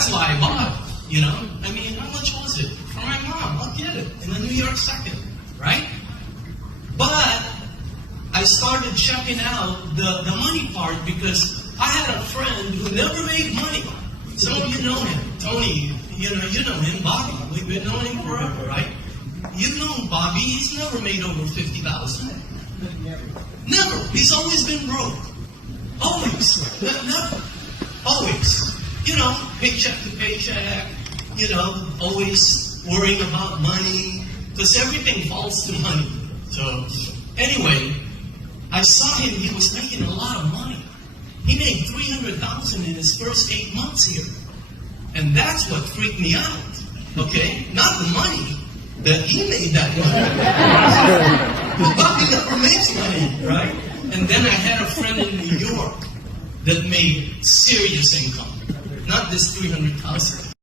that's why I bought, you know. I mean, how much was it? For my mom, I'll get it in the New York Second, right? But I started checking out the money part because I had a friend who never made money. Some of you know him. Tony, you know him. Bobby, we've been knowing him forever, right? You've known Bobby. He's never made over 50,000. Never. He's always been broke. Always. Never. Always. You know, paycheck to paycheck. You know, always worrying about money. Because everything falls to money. So, anyway, I saw him. He was making a lot of money. He made $300,000 in his first 8 months here. And that's what freaked me out. Okay? Not the money. That he made that money. Well, Bobby never makes money, right? And then I had a friend in New York that made serious income. Not this $300,000.